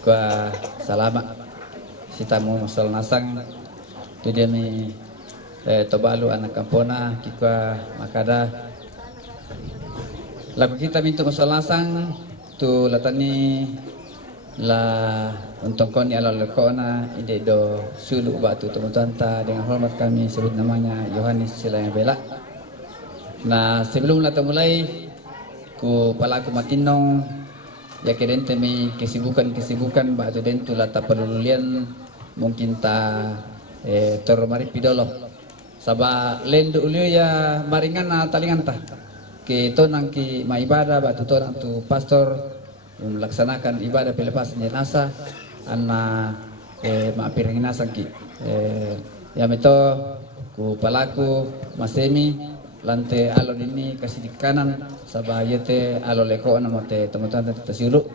kikwa salamat sitamu masal nasang tu dia mi tobalu anak kampona kikwa makada lagu kita mintu masal nasang tu latani la untuk koni ala lekona ide do suluk batu teman-teman dengan hormat kami sebut namanya Yohanes Silayang Bela. Nah sebelum kita mulai ku palaku matinong ya keren temi kesibukan batu dentu lata pelulian mungkin ta tormari pidolo saba lendo ulio ya maringan na talingan ta ke tonang ki maibada batu tonang tu pastor melaksanakan ibadah pelepas jenazah anna maapiring jenazah ki ya meto ku palaku masemi lante alon ini kasih di kanan sabah yete alo leko nama te teman-teman tersiuluk.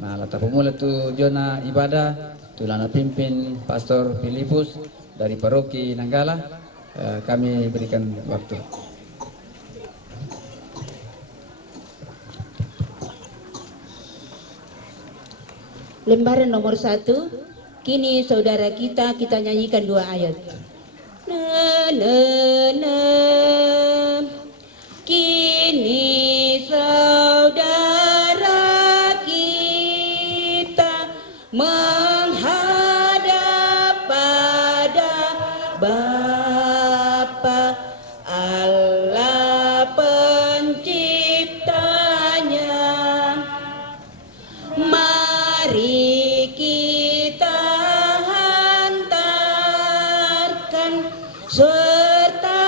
Nah lata pemula tu jona ibadah tu lana pimpin Pastor Filipus dari paroki Nanggala. Kami berikan waktu. Lembaran nomor 1. Kini saudara kita nyanyikan 2 ayat. Na na na. Kini saudara kita menghadap pada Bapa Allah penciptanya. Mari kita hantarkan serta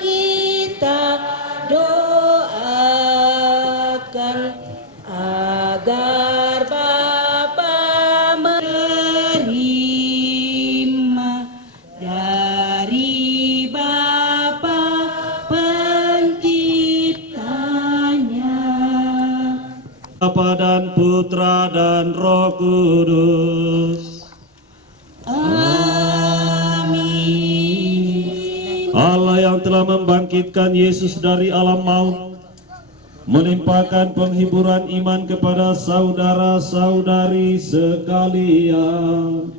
kita doakan agar Bapa menerima dari Bapa penciptanya. Bapa dan Putra dan Roh Kudus. Allah yang telah membangkitkan Yesus dari alam maut, melimpahkan penghiburan iman kepada saudara-saudari sekalian,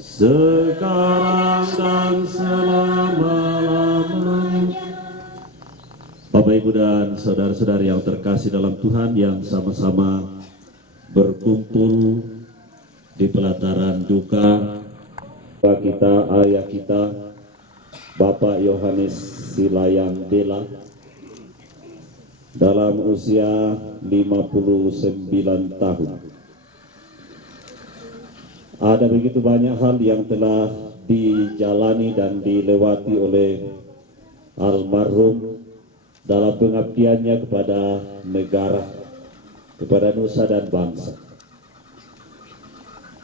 sekarang dan selama-lamanya. Bapak, Ibu, dan saudara-saudari yang terkasih dalam Tuhan, yang sama-sama berkumpul di pelataran duka kita, ayah kita, Bapak Yohanes Silayang Bela, dalam usia 59 tahun. Ada begitu banyak hal yang telah dijalani dan dilewati oleh almarhum dalam pengabdiannya kepada negara, kepada nusa dan bangsa.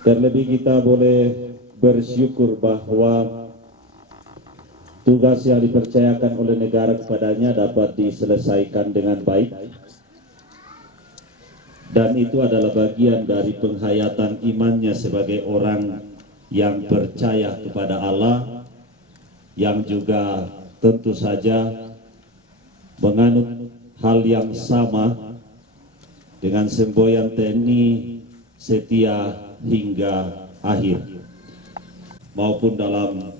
Terlebih kita boleh bersyukur bahwa tugas yang dipercayakan oleh negara kepadanya dapat diselesaikan dengan baik, dan itu adalah bagian dari penghayatan imannya sebagai orang yang percaya kepada Allah, yang juga tentu saja menganut hal yang sama dengan semboyan TNI setia hingga akhir, maupun dalam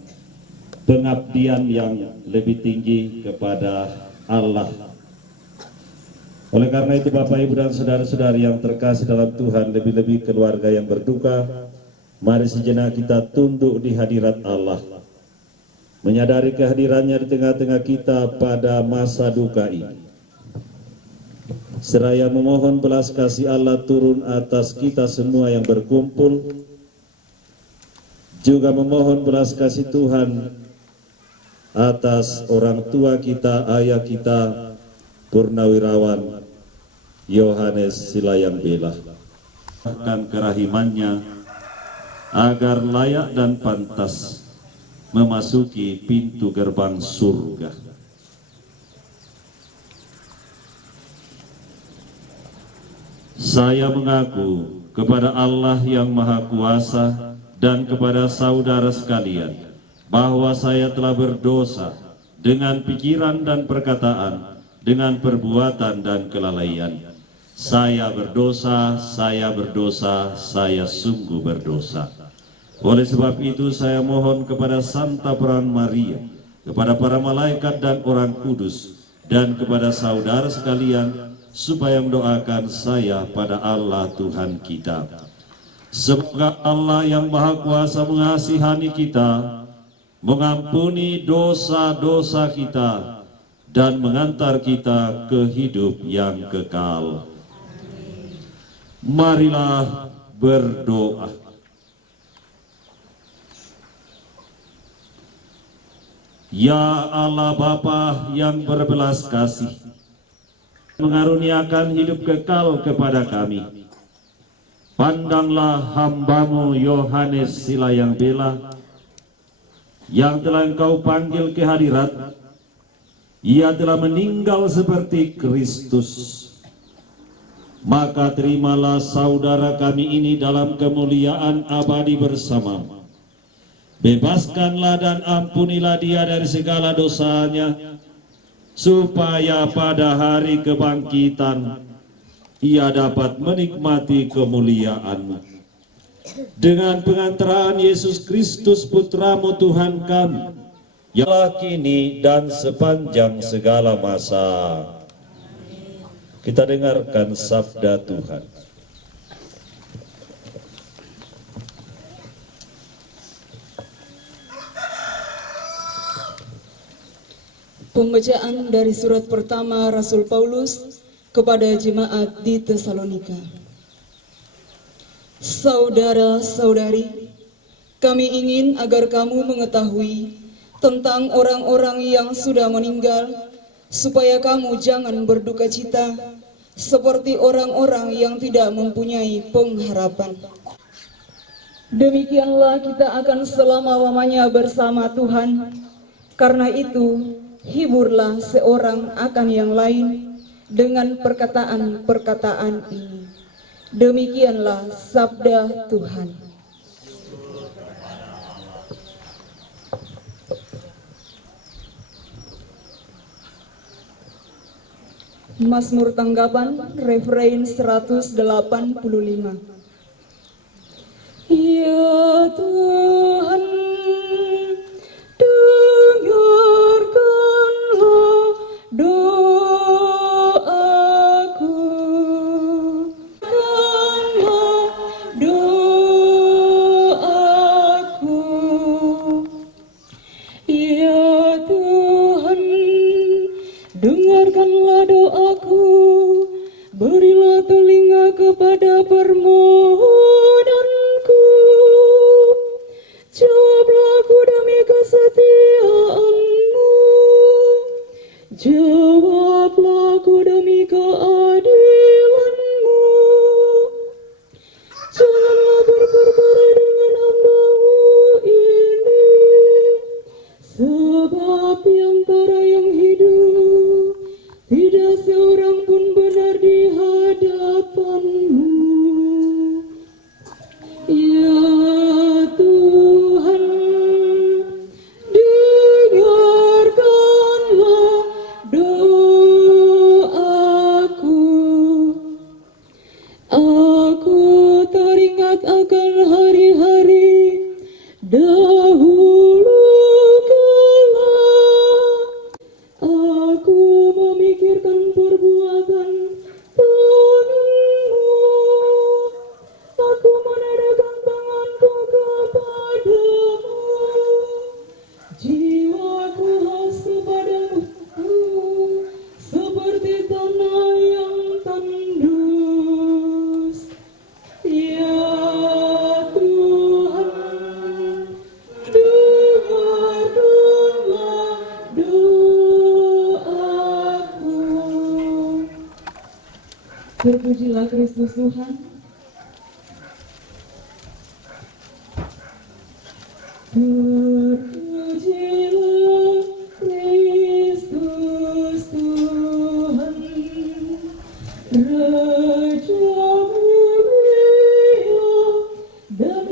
pengabdian yang lebih tinggi kepada Allah. Oleh karena itu, Bapak, Ibu, dan saudara-saudari yang terkasih dalam Tuhan, lebih-lebih keluarga yang berduka, mari sejenak kita tunduk di hadirat Allah, menyadari kehadirannya di tengah-tengah kita pada masa duka ini, seraya memohon belas kasih Allah turun atas kita semua yang berkumpul, juga memohon belas kasih Tuhan atas orang tua kita, ayah kita, Purnawirawan Yohanes Silayang Bela, dan kerahimannya agar layak dan pantas memasuki pintu gerbang surga. Saya mengaku kepada Allah yang Maha Kuasa dan kepada saudara sekalian bahwa saya telah berdosa dengan pikiran dan perkataan, dengan perbuatan dan kelalaian, saya berdosa, saya berdosa, saya sungguh berdosa. Oleh sebab itu saya mohon kepada Santa Peran Maria, kepada para malaikat dan orang kudus, dan kepada saudara sekalian, supaya mendoakan saya pada Allah Tuhan kita. Semoga Allah yang Maha Kuasa mengasihani kita, mengampuni dosa-dosa kita, dan mengantar kita ke hidup yang kekal. Marilah berdoa. Ya Allah Bapa yang berbelas kasih, mengaruniakan hidup kekal kepada kami. Pandanglah hamba-Mu Yohanes Silayang Bela yang telah Engkau panggil ke hadirat. Ia telah meninggal seperti Kristus. Maka terimalah saudara kami ini dalam kemuliaan abadi bersama. Bebaskanlah dan ampunilah dia dari segala dosanya, supaya pada hari kebangkitan ia dapat menikmati kemuliaan-Mu. Dengan pengantaraan Yesus Kristus Putra-Mu Tuhan kami, yang kini dan sepanjang segala masa. Kita dengarkan sabda Tuhan. Pembacaan dari surat pertama Rasul Paulus kepada jemaat di Tesalonika. Saudara-saudari, kami ingin agar kamu mengetahui tentang orang-orang yang sudah meninggal, supaya kamu jangan berduka cita seperti orang-orang yang tidak mempunyai pengharapan. Demikianlah kita akan selama-lamanya bersama Tuhan. Karena itu, hiburlah seorang akan yang lain dengan perkataan-perkataan ini. Demikianlah sabda Tuhan. Mazmur tanggapan, refrein 185. Ya Tuhan, dengarkanlah doaku, dengarkanlah doaku. Ya Tuhan, dengarkanlah doaku, berilah telinga kepada permohonanku. Jawablah aku demi kesetiaan-Mu, jawablah aku demi keadilan-Mu. Janganlah berperkara dengan hamba-Mu ini, sebab di antara yang hidup tidak seorang pun benar di hadapan-Mu. Ya Tuhan, dengarkanlah doaku. Aku teringat akan hari-hari dahulu kala. Aku memikirkan perbuatan tangan-Mu. Aku menadahkan tanganku kepadamu. Jiwaku khas kepadamu, seperti tanah yang tandus. Ya Tuhan, dengarkanlah doaku. Terpujilah Kristus Tuhan. Terpujilah Kristus Tuhan, Raja mulia dan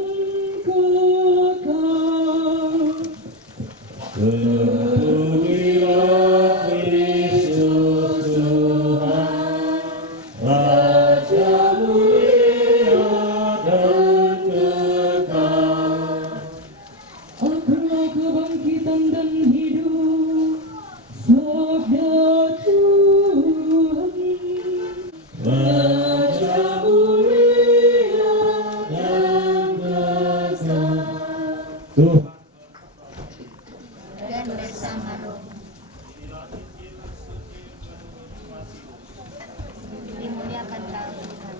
kekal. Terpujilah Kristus Tuhan, Raja mulia dan besar. Tuh. Dan bersama roh. Dimuliakan kau Tuhan.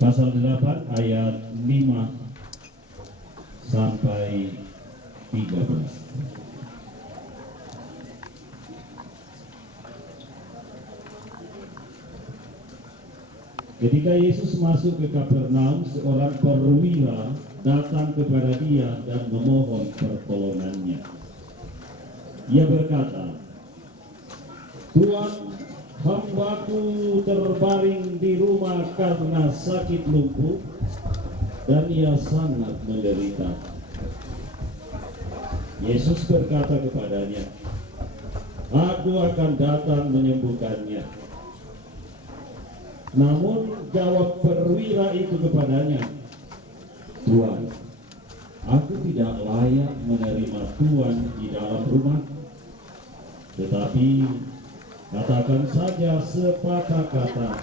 Pasal 8 ayat 5 sampai 13. Ketika Yesus masuk ke Kapernaum, seorang perwira datang kepada dia dan memohon pertolongannya. Ia berkata, "Tuan, hambaku terbaring di rumah karena sakit lumpuh dan ia sangat menderita." Yesus berkata kepadanya, "Aku akan datang menyembuhkannya." Namun jawab perwira itu kepadanya, "Tuan, aku tidak layak menerima Tuan di dalam rumah. Tetapi katakan saja sepatah kata,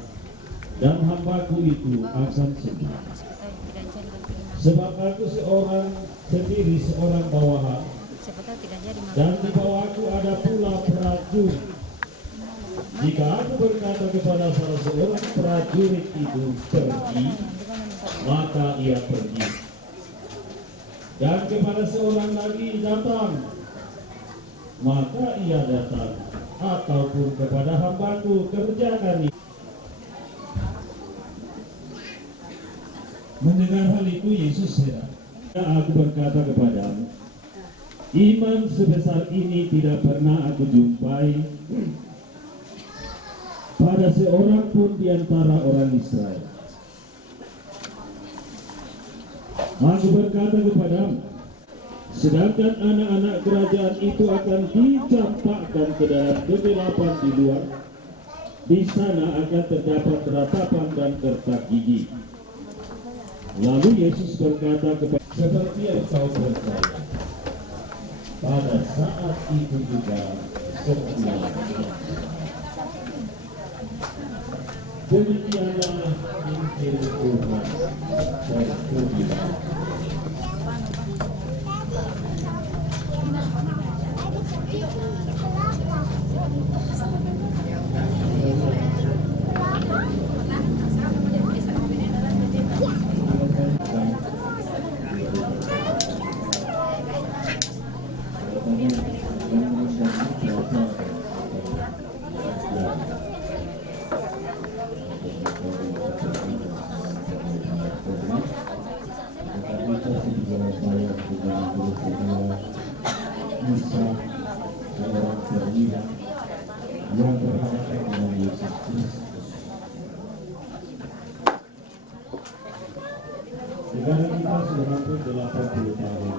dan hambaku itu akan sembuh. Sebab aku seorang bawahan, dan di bawahku ada pula prajurit. Jika aku berkata kepada salah seorang prajurit itu pergi, maka ia pergi. Dan kepada seorang lagi datang, maka ia datang. Ataupun kepada hambaku, kerjakan ini." Mendengar hal itu, Yesus heran. "Aku berkata kepadamu, iman sebesar ini tidak pernah aku jumpai pada seorang pun di antara orang Israel. Aku berkata kepadamu, sedangkan anak-anak kerajaan itu akan dicampakkan ke dalam kegelapan di luar, di sana akan terdapat ratapan dan kertak gigi." Lalu Yesus berkata kepada, "Seperti yang kau percaya, pada saat itu juga semua." Demikianlah Injil Tuhan. Terpujilah. Yang berhadapan dengan Yesus Kristus. Negara kita sudah hampir 80 tahun.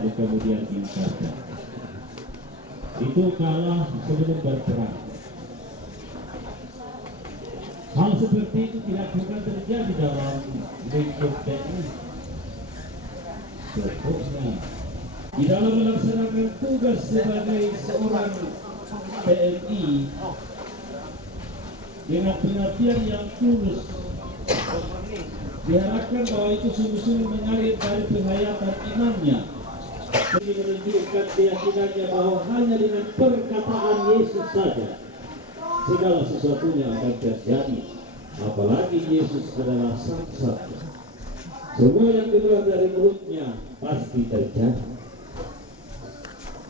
lalu kemudian diungkapkan. Itu kalah sebelum berperang. Hal seperti itu tidak bukan terjadi dalam lingkup TNI. Seterusnya, di dalam melaksanakan tugas sebagai seorang TNI dengan pengabdian yang tulus, diharapkan bahwa itu sungguh-sungguh mengalir dari penghayatan imannya. Ini menunjukkan keyakinannya bahwa hanya dengan perkataan Yesus saja segala sesuatunya akan terjadi. Apalagi Yesus adalah satu-satu. Semua yang keluar dari mulutnya pasti terjadi.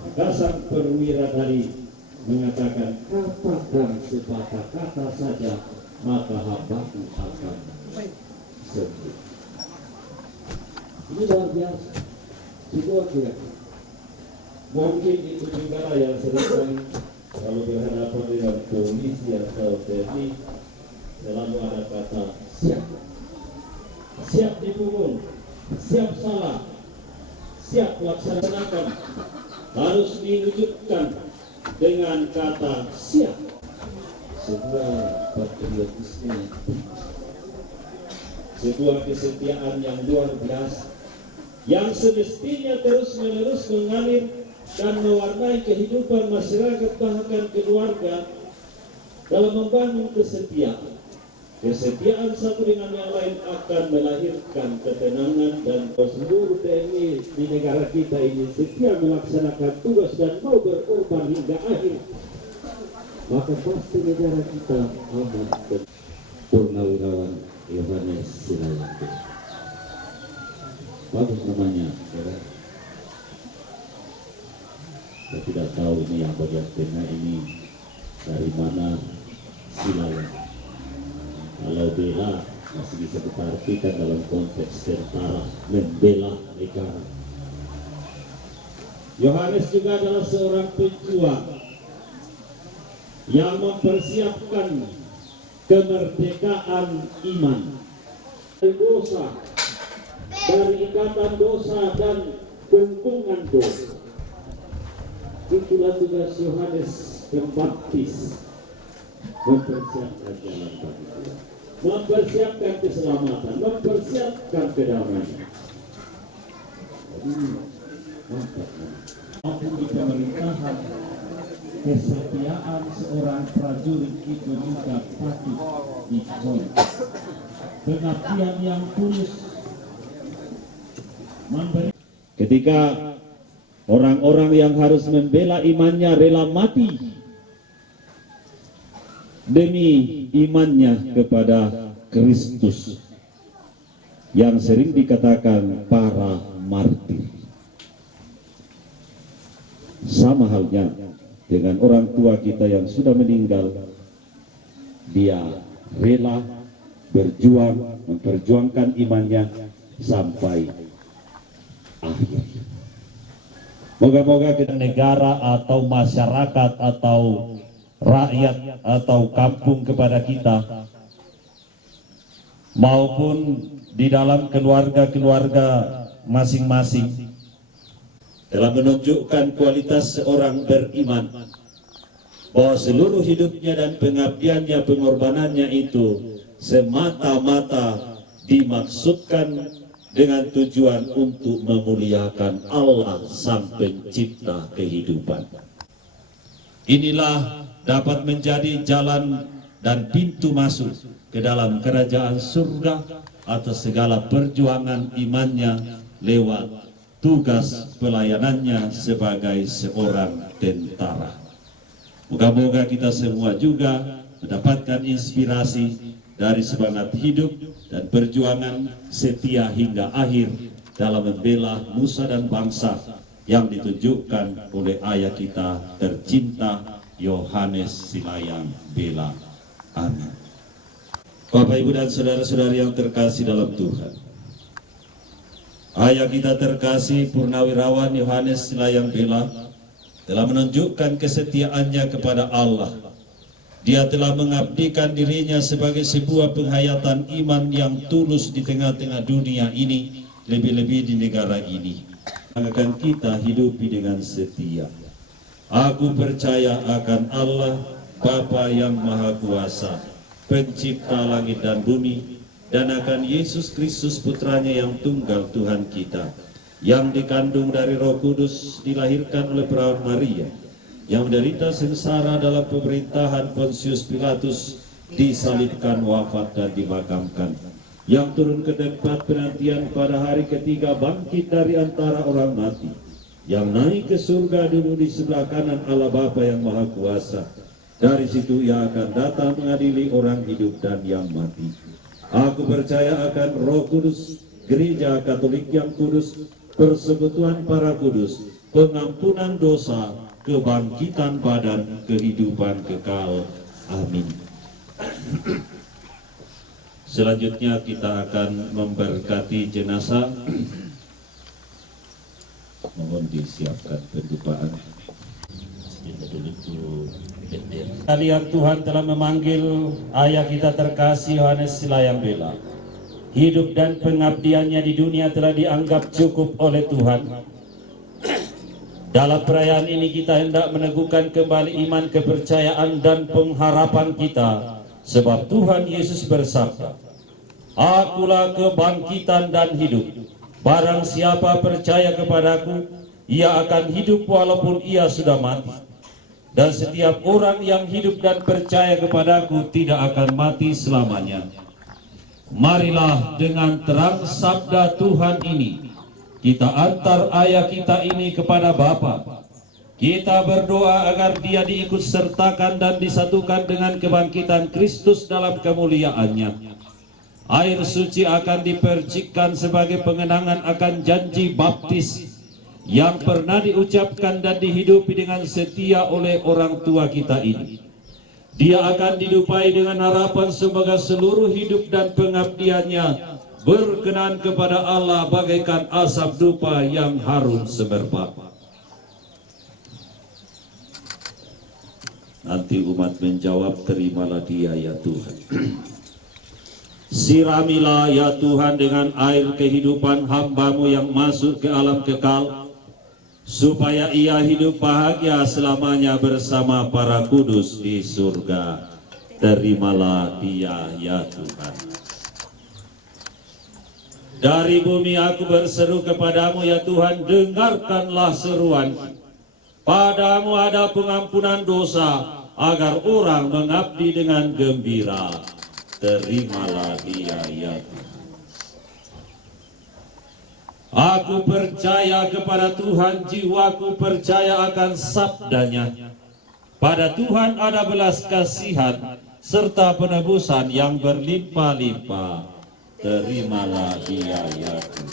Maka sang perwira tadi mengatakan, katakan sepatah kata saja, maka hambaku akan sembuh. Ini luar biasa. Sebuah keyakinan. Mungkin itu negara yang sering kalau berhadapan dengan polisi atau TNI selalu ada kata siap. Siap dipukul, siap salah, siap laksanakan. Harus diwujudkan dengan kata siap. Sebuah patriotisme, sebuah kesetiaan yang luar biasa, yang semestinya terus-menerus mengalir dan mewarnai kehidupan masyarakat bahkan keluarga dalam membangun kesetiaan. Kesetiaan satu dengan yang lain akan melahirkan ketenangan dan seluruh TNI di negara kita ini setia melaksanakan tugas dan mau berkorban hingga akhir. Maka pasti negara kita aman. Purnawirawan Yohanes Silayanti. Bagus namanya, ya. Saya tidak tahu ini yang bagian tengah ini dari mana Silayanti. Kalau bela masih bisa kita artikan dalam konteks tentara, membela negara. Yohanes juga adalah seorang pejuang yang mempersiapkan kemerdekaan iman dari dosa, dari ikatan dosa dan genggungan dosa. Itulah tugas Yohanes Pembaptis, mempersiapkan jalan bagi Tuhan, mempersiapkan keselamatan, mempersiapkan kedamaian. Maupun di pemerintahan, kesetiaan seorang prajurit itu juga patut dicontoh. Pengabdian yang tulus memberi. Ketika orang-orang yang harus membela imannya rela mati demi imannya kepada Kristus, yang sering dikatakan para martir. Sama halnya dengan orang tua kita yang sudah meninggal, dia rela berjuang, memperjuangkan imannya sampai akhir. Moga-moga kita negara atau masyarakat atau rakyat atau kampung kepada kita, maupun di dalam keluarga-keluarga masing-masing, telah menunjukkan kualitas seorang beriman, bahwa seluruh hidupnya dan pengabdiannya, pengorbanannya itu semata-mata dimaksudkan dengan tujuan untuk memuliakan Allah Sang Pencipta kehidupan. Inilah dapat menjadi jalan dan pintu masuk ke dalam kerajaan surga atas segala perjuangan imannya lewat tugas pelayanannya sebagai seorang tentara. Moga-moga kita semua juga mendapatkan inspirasi dari semangat hidup dan perjuangan setia hingga akhir dalam membela nusa dan bangsa yang ditunjukkan oleh ayah kita tercinta Yohanes Silayang Bela. Amin. Bapak, Ibu, dan saudara-saudari yang terkasih dalam Tuhan, ayah kita terkasih Purnawirawan Yohanes Silayang Bela telah menunjukkan kesetiaannya kepada Allah. Dia telah mengabdikan dirinya sebagai sebuah penghayatan iman yang tulus di tengah-tengah dunia ini, lebih-lebih di negara ini. Akan kita hidupi dengan setia. Aku percaya akan Allah, Bapa yang Maha Kuasa, Pencipta langit dan bumi, dan akan Yesus Kristus putranya yang tunggal Tuhan kita, yang dikandung dari Roh Kudus, dilahirkan oleh perawan Maria, yang menderita sengsara dalam pemerintahan Pontius Pilatus, disalibkan, wafat, dan dimakamkan, yang turun ke tempat penantian pada hari ketiga, bangkit dari antara orang mati, yang naik ke surga duduk di sebelah kanan Allah Bapa yang Maha Kuasa. Dari situ ia akan datang mengadili orang hidup dan yang mati. Aku percaya akan Roh Kudus, Gereja Katolik yang kudus, persekutuan para kudus, pengampunan dosa, kebangkitan badan, kehidupan kekal. Amin. Selanjutnya kita akan memberkati jenazah. Mohon disiapkan pendupaan. Kalian Tuhan telah memanggil ayah kita terkasih Yohanes Silayang Bela. Hidup dan pengabdiannya di dunia telah dianggap cukup oleh Tuhan. Dalam perayaan ini kita hendak meneguhkan kembali iman, kepercayaan, dan pengharapan kita. Sebab Tuhan Yesus bersabda, "Akulah kebangkitan dan hidup. Barang siapa percaya kepadaku, ia akan hidup walaupun ia sudah mati. Dan setiap orang yang hidup dan percaya kepadaku tidak akan mati selamanya." Marilah dengan terang sabda Tuhan ini, kita antar ayah kita ini kepada Bapa. Kita berdoa agar dia diikut sertakan dan disatukan dengan kebangkitan Kristus dalam kemuliaannya. Air suci akan dipercikkan sebagai pengenangan akan janji baptis yang pernah diucapkan dan dihidupi dengan setia oleh orang tua kita ini. Dia akan didupai dengan harapan semoga seluruh hidup dan pengabdiannya berkenan kepada Allah bagaikan asap dupa yang harum semerbak. Nanti umat menjawab, "Terimalah dia ya Tuhan." Siramilah ya Tuhan dengan air kehidupan hamba-Mu yang masuk ke alam kekal, supaya ia hidup bahagia selamanya bersama para kudus di surga. Terimalah dia ya Tuhan. Dari bumi aku berseru kepadamu ya Tuhan, dengarkanlah seruan. Padamu ada pengampunan dosa, agar orang mengabdi dengan gembira. Terimalah dia ya Tuhan. Aku percaya kepada Tuhan, jiwaku percaya akan sabdanya. Pada Tuhan ada belas kasihan, serta penebusan yang berlimpah-limpah. Terimalah dia ya Tuhan.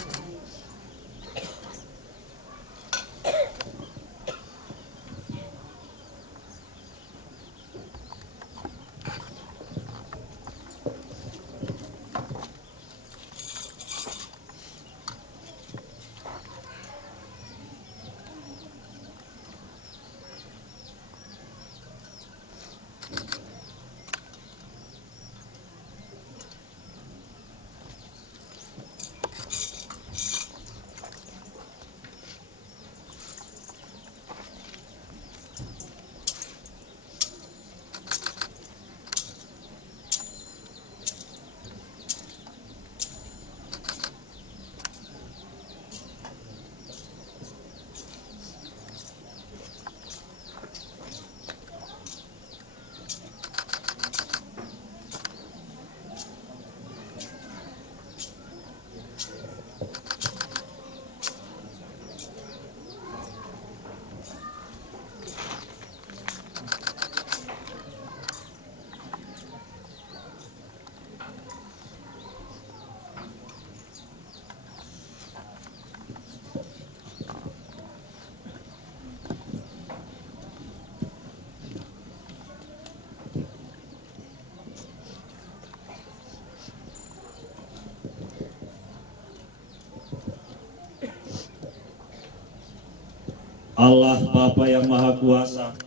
Allah Bapa yang Maha Kuasa,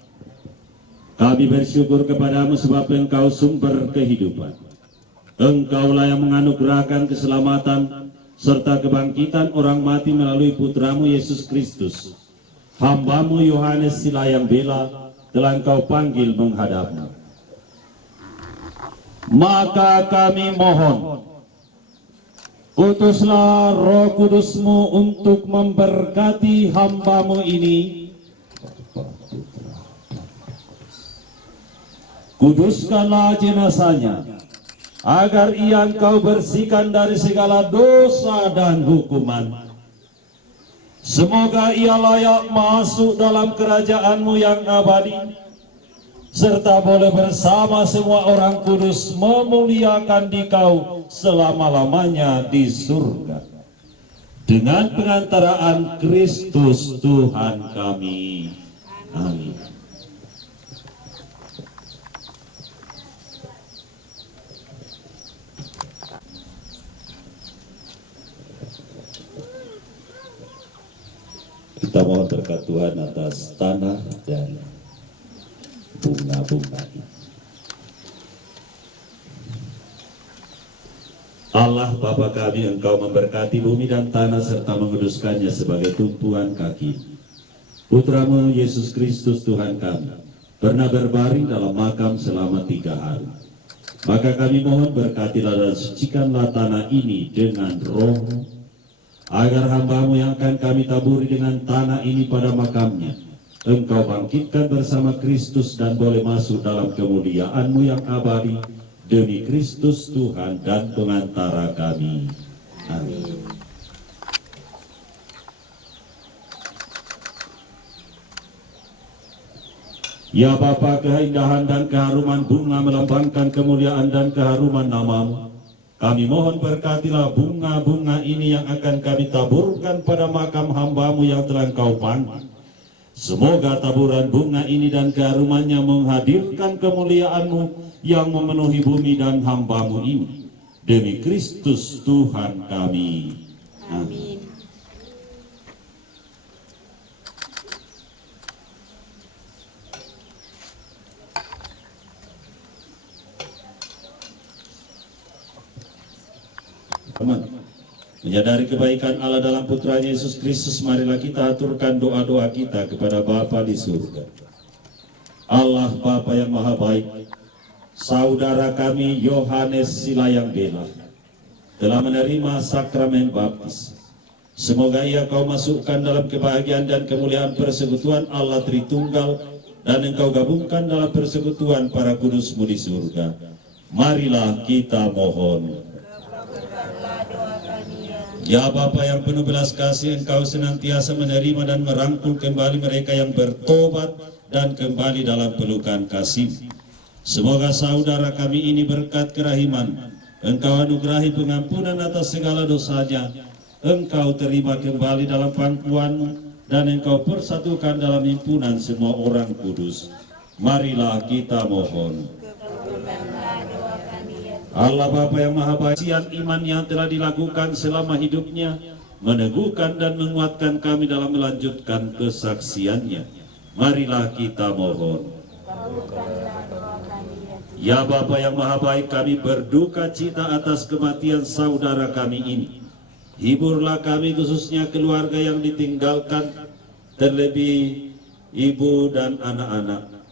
kami bersyukur kepadamu sebab Engkau sumber kehidupan. Engkaulah yang menganugerahkan keselamatan serta kebangkitan orang mati melalui Putramu Yesus Kristus. Hambamu Yohanes Silayang Bela telah Engkau panggil menghadapmu. Maka kami mohon, utuslah Roh Kudus-Mu untuk memberkati hamba-Mu ini. Kuduskanlah jenazahnya, agar ia Engkau bersihkan dari segala dosa dan hukuman. Semoga ia layak masuk dalam kerajaan-Mu yang abadi, serta boleh bersama semua orang kudus memuliakan Dikau selama-lamanya di surga. Dengan pengantaraan Kristus Tuhan kami. Amin. Kita mohon berkat Tuhan atas tanah dan bunga-bunga ini. Allah Bapa kami, Engkau memberkati bumi dan tanah serta menguduskannya sebagai tumpuan kaki. Putramu Yesus Kristus Tuhan kami pernah berbaring dalam makam selama 3 hari. Maka kami mohon berkatilah dan sucikanlah tanah ini dengan Roh, agar hamba-Mu yang akan kami taburi dengan tanah ini pada makamnya, Engkau bangkitkan bersama Kristus dan boleh masuk dalam kemuliaan-Mu yang abadi, demi Kristus Tuhan dan pengantara kami. Amin. Ya Bapa, keindahan dan keharuman bunga melambangkan kemuliaan dan keharuman nama-Mu. Kami mohon berkatilah bunga-bunga ini yang akan kami taburkan pada makam hamba-Mu yang telah Engkau panggil. Semoga taburan bunga ini dan keharumannya menghadirkan kemuliaan-Mu yang memenuhi bumi dan hamba-Mu ini. Demi Kristus Tuhan kami. Amin. Teman, menyadari kebaikan Allah dalam Putra Yesus Kristus, marilah kita aturkan doa-doa kita kepada Bapa di surga. Allah Bapa yang Maha Baik, saudara kami Yohanes Silayang Bela telah menerima sakramen baptis. Semoga ia Kau masukkan dalam kebahagiaan dan kemuliaan persekutuan Allah Tritunggal, dan Engkau gabungkan dalam persekutuan para kudus-Mu di surga. Marilah kita mohon. Ya Bapa yang penuh belas kasih, Engkau senantiasa menerima dan merangkul kembali mereka yang bertobat dan kembali dalam pelukan kasih. Semoga saudara kami ini berkat kerahiman Engkau anugerahi pengampunan atas segala dosanya, Engkau terima kembali dalam pangkuan-Mu, dan Engkau persatukan dalam himpunan semua orang kudus. Marilah kita mohon. Allah Bapa yang Maha Baik, sian iman yang telah dilakukan selama hidupnya meneguhkan dan menguatkan kami dalam melanjutkan kesaksiannya. Marilah kita mohon. Ya Bapa yang Maha Baik, kami berduka cita atas kematian saudara kami ini. Hiburlah kami, khususnya keluarga yang ditinggalkan, terlebih ibu dan anak-anak.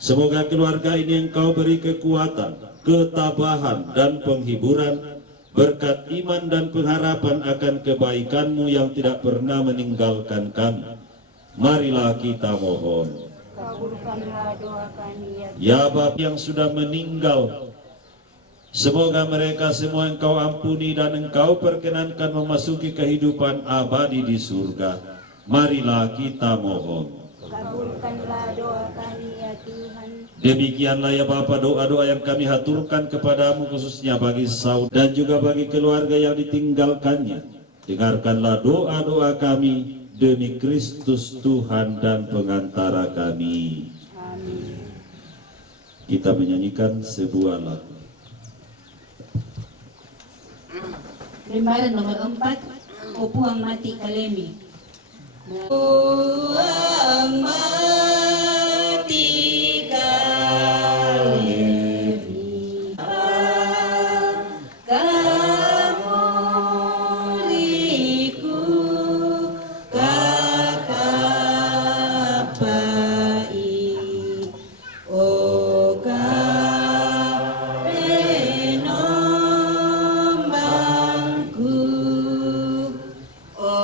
Semoga keluarga ini Engkau beri kekuatan, ketabahan dan penghiburan, berkat iman dan pengharapan akan kebaikan-Mu yang tidak pernah meninggalkan kami. Marilah kita mohon. Ya Bapa yang sudah meninggal, semoga mereka semua Engkau ampuni dan Engkau perkenankan memasuki kehidupan abadi di surga. Marilah kita mohon. Kabulkanlah doa kami ya Tuhan. Demikianlah ya Bapa doa-doa yang kami haturkan kepadamu, khususnya bagi saudara dan juga bagi keluarga yang ditinggalkannya. Dengarkanlah doa-doa kami demi Kristus Tuhan dan pengantara kami. Amin. Kita menyanyikan sebuah lagu. Lembaran nomor 4, Opuang Mati Kalemi. Tuang mati kaleri kamuliku kakapai o karenomangku o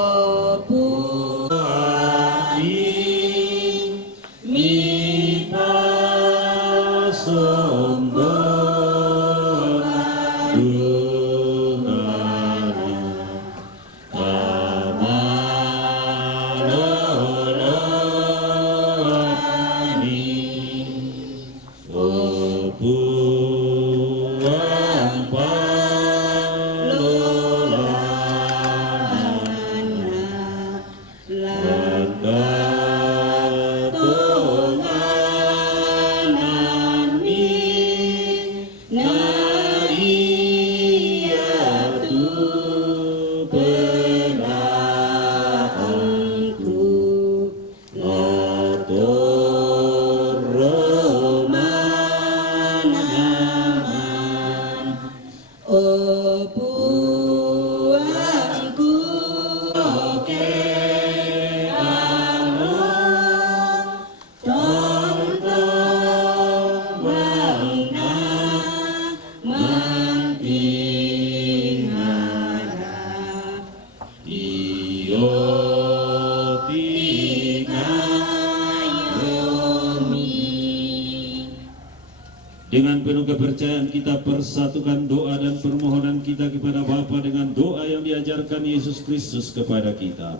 Dengan penuh kepercayaan kita persatukan doa dan permohonan kita kepada Bapa dengan doa yang diajarkan Yesus Kristus kepada kita.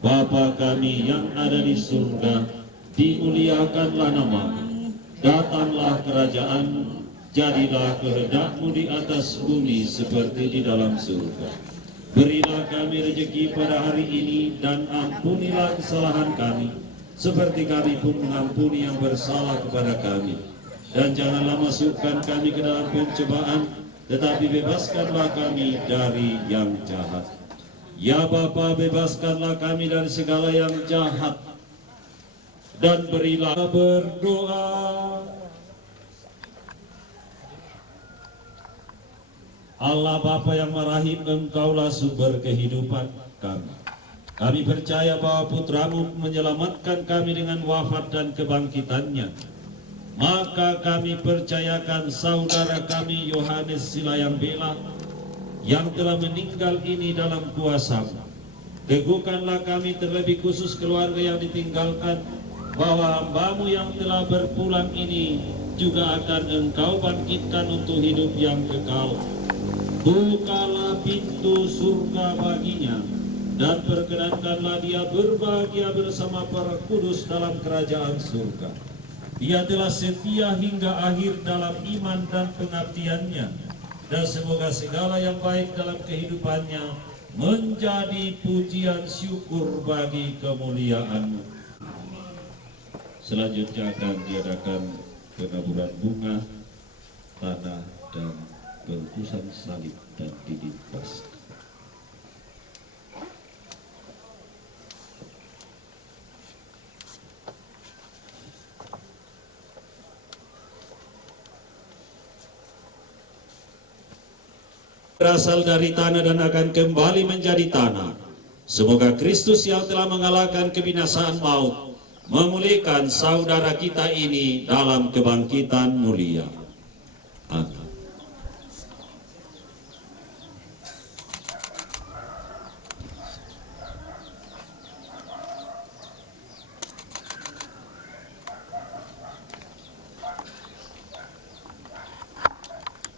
Bapa kami yang ada di surga, dimuliakanlah namamu, datanglah kerajaan, jadilah kehendak-Mu di atas bumi seperti di dalam surga. Berilah kami rezeki pada hari ini dan ampunilah kesalahan kami, seperti kami pun mengampuni yang bersalah kepada kami. Dan janganlah masukkan kami ke dalam pencobaan, tetapi bebaskanlah kami dari yang jahat. Ya Bapa, bebaskanlah kami dari segala yang jahat, dan berilah berdoa. Allah Bapa yang Maha-Rahim, Engkaulah sumber kehidupan kami. Kami percaya bahwa Putra-Mu menyelamatkan kami dengan wafat dan kebangkitannya. Maka kami percayakan saudara kami Yohanes Silayang Bela yang telah meninggal ini dalam kuasa-Mu. Teguhkanlah kami, terlebih khusus keluarga yang ditinggalkan, bahwa hamba-Mu yang telah berpulang ini juga akan Engkau bangkitkan untuk hidup yang kekal. Bukalah pintu surga baginya, dan perkenankanlah dia berbahagia bersama para kudus dalam kerajaan surga. Dia telah setia hingga akhir dalam iman dan pengabdiannya, dan semoga segala yang baik dalam kehidupannya menjadi pujian syukur bagi kemuliaan-Mu. Selanjutnya akan diadakan penaburan bunga, tanah, dan bungkusan salib dan dinding Paskah. Berasal dari tanah dan akan kembali menjadi tanah. Semoga Kristus yang telah mengalahkan kebinasaan maut memulihkan saudara kita ini dalam kebangkitan mulia. Amin.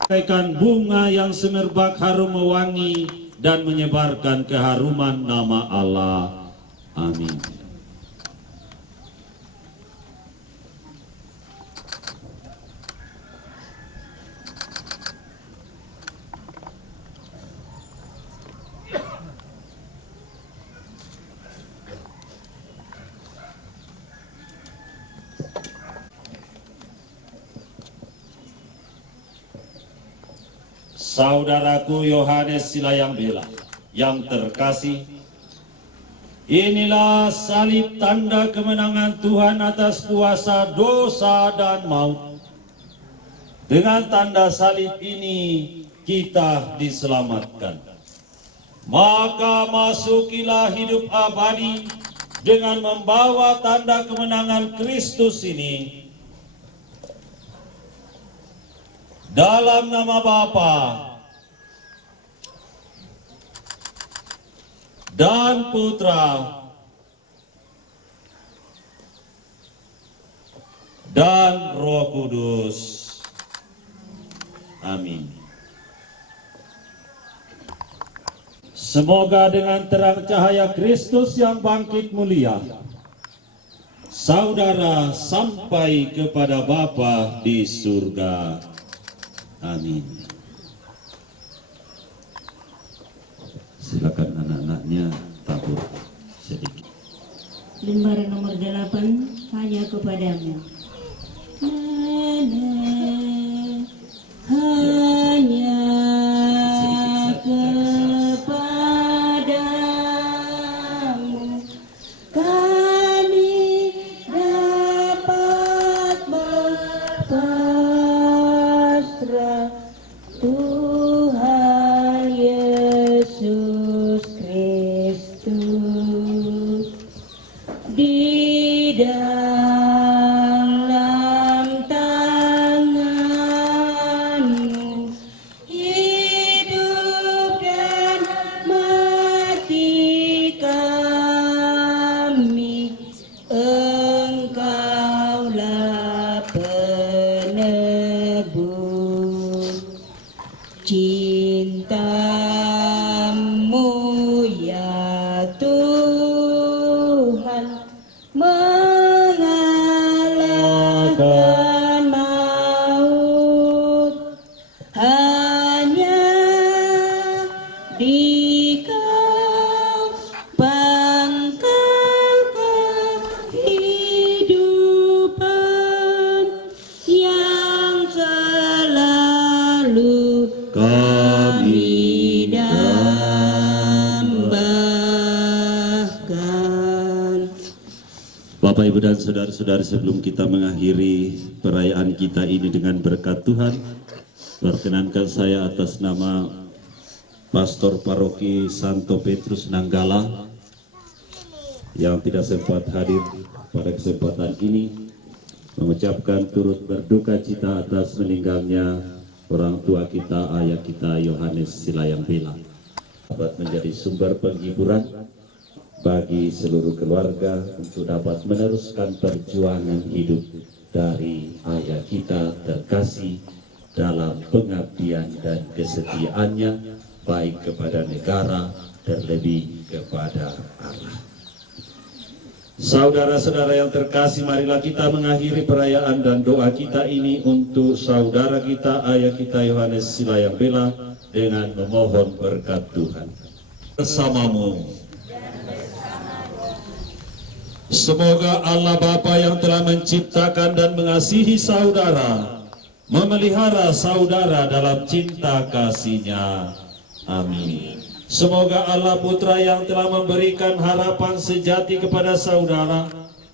Bagaikan bunga yang semerbak harum mewangi dan menyebarkan keharuman nama Allah. Amin. Saudaraku Yohanes Silayang Bela yang terkasih, Inilah salib tanda kemenangan Tuhan atas kuasa dosa dan maut. Dengan tanda salib ini kita diselamatkan. Maka masukilah hidup abadi dengan membawa tanda kemenangan Kristus ini. Dalam nama Bapa dan Putra dan Roh Kudus. Amin. Semoga dengan terang cahaya Kristus yang bangkit mulia, saudara sampai kepada Bapa di surga. Amin. Silakan anak-anaknya tabur sedikit. Lembaran nomor 8, hanya kepadamu. Hanya kepadamu kami dapat berpasrah, Tuhan Yesus Kristus. Di dalam tangan-Mu hidup dan mati kami, Engkaulah penebus. Cinta-Mu ya Tuhan mengalahkan maut. Hanya di Kau pangkal kehidupan yang selalu kami dambakan. Bapak, Ibu, dan saudara-saudari, sebelum kita mengakhiri perayaan kita ini dengan berkat Tuhan, perkenankan saya atas nama Pastor Paroki Santo Petrus Nanggala yang tidak sempat hadir pada kesempatan ini, mengucapkan turut berduka cita atas meninggalnya orang tua kita, ayah kita Yohanes Silayang Bela. Dapat menjadi sumber penghiburan bagi seluruh keluarga untuk dapat meneruskan perjuangan hidup dari ayah kita terkasih dalam pengabdian dan kesetiaannya baik kepada negara, terlebih kepada Allah. Saudara-saudara yang terkasih, marilah kita mengakhiri perayaan dan doa kita ini untuk saudara kita, ayah kita Yohanes Silayang Bela dengan memohon berkat Tuhan. Bersamamu. Semoga Allah Bapa yang telah menciptakan dan mengasihi saudara, memelihara saudara dalam cinta kasih-Nya. Amin. Semoga Allah Putra yang telah memberikan harapan sejati kepada saudara,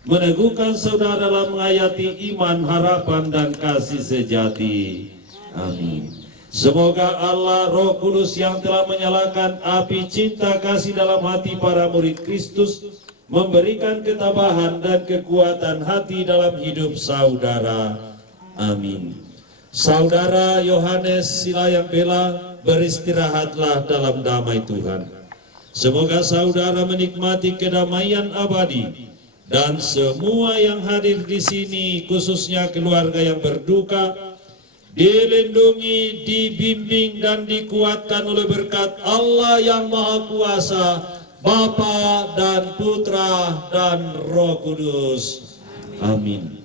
meneguhkan saudara dalam menghayati iman, harapan, dan kasih sejati. Amin. Semoga Allah Roh Kudus yang telah menyalakan api cinta kasih dalam hati para murid Kristus, memberikan ketabahan dan kekuatan hati dalam hidup saudara. Amin. Saudara Yohanes Silayang Bela, beristirahatlah dalam damai Tuhan. Semoga saudara menikmati kedamaian abadi, dan semua yang hadir di sini, khususnya keluarga yang berduka, dilindungi, dibimbing, dan dikuatkan oleh berkat Allah yang Maha Kuasa, Bapa dan Putra dan Roh Kudus. Amin.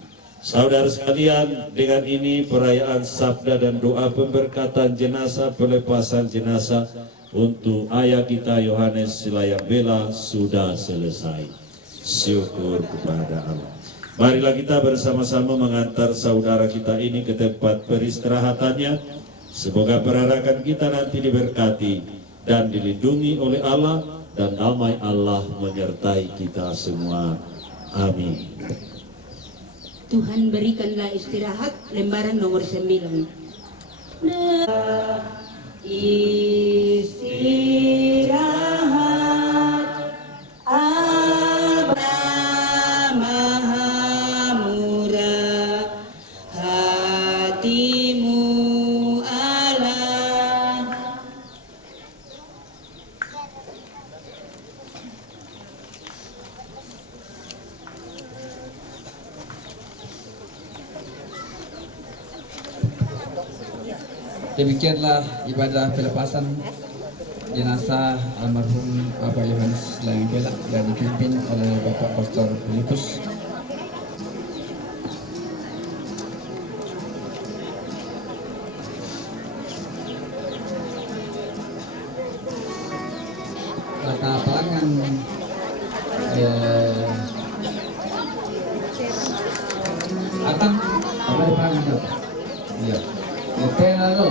Saudara sekalian, dengan ini perayaan sabda dan doa pemberkatan jenazah, pelepasan jenazah untuk ayah kita Yohanes Silayang Bela sudah selesai. Syukur kepada Allah. Marilah kita bersama-sama mengantar saudara kita ini ke tempat peristirahatannya. Semoga perarakan kita nanti diberkati dan dilindungi oleh Allah, dan damai Allah menyertai kita semua. Amin. Tuhan berikanlah istirahat lembaran nomor 9. Istirahat Aba Maha Murah, hatimu Allah. Demikianlah ibadah pelepasan jenazah almarhum Bapak Yohanes Layang Pelak yang dipimpin oleh Bapak Pastor Filipus. Kata pelangan Atang, apa di pelangan itu? Iya. Oke lalu.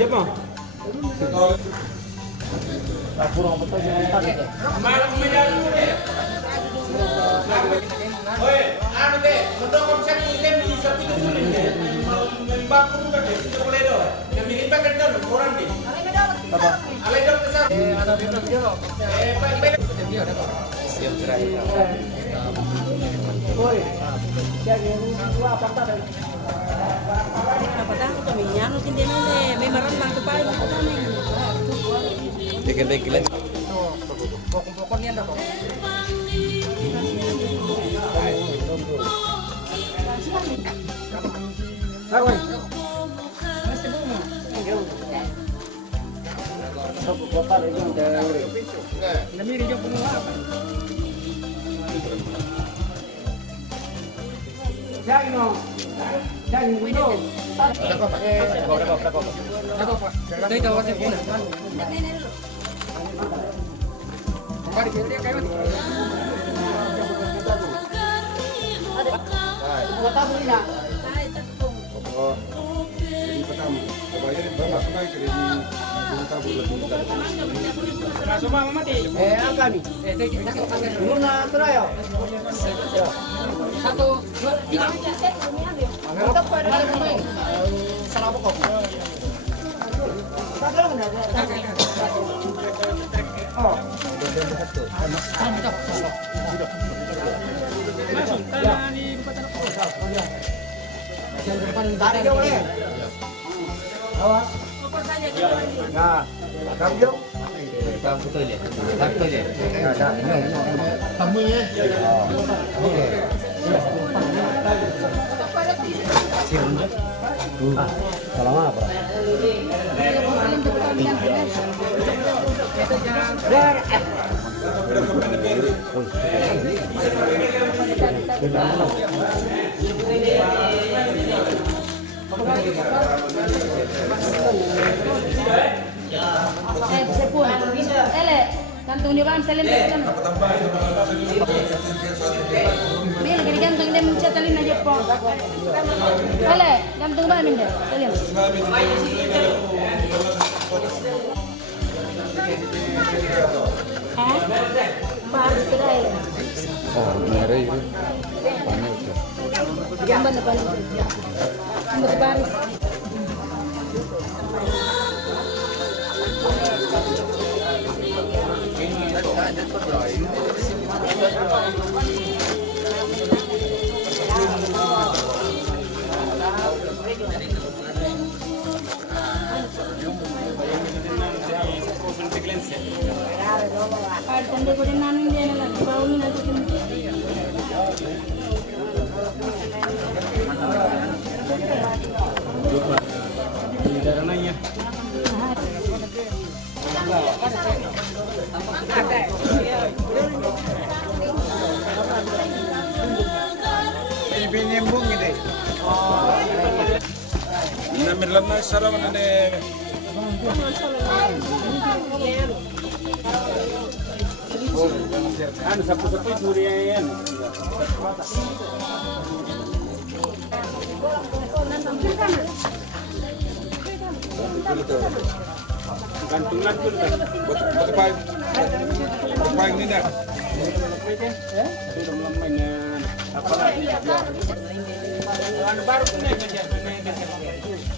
Iya, Bang. Gantung di bawah, salin kan. Bil, gini gantung dia mencet salin aja po. Ele, gantung bawah minta, salin. Paris kedai. Oh, merah itu. Gambar depan. Gambar Paris. Tanda ko din namin din na bawal na ito. Ibinimbong ini. Namirlan na sarang na Ano sa puso suri yan. Gantung lang dulu. Botol ini dah. Sudah mainan apa lagi? Baru punya Tuhan Yesus.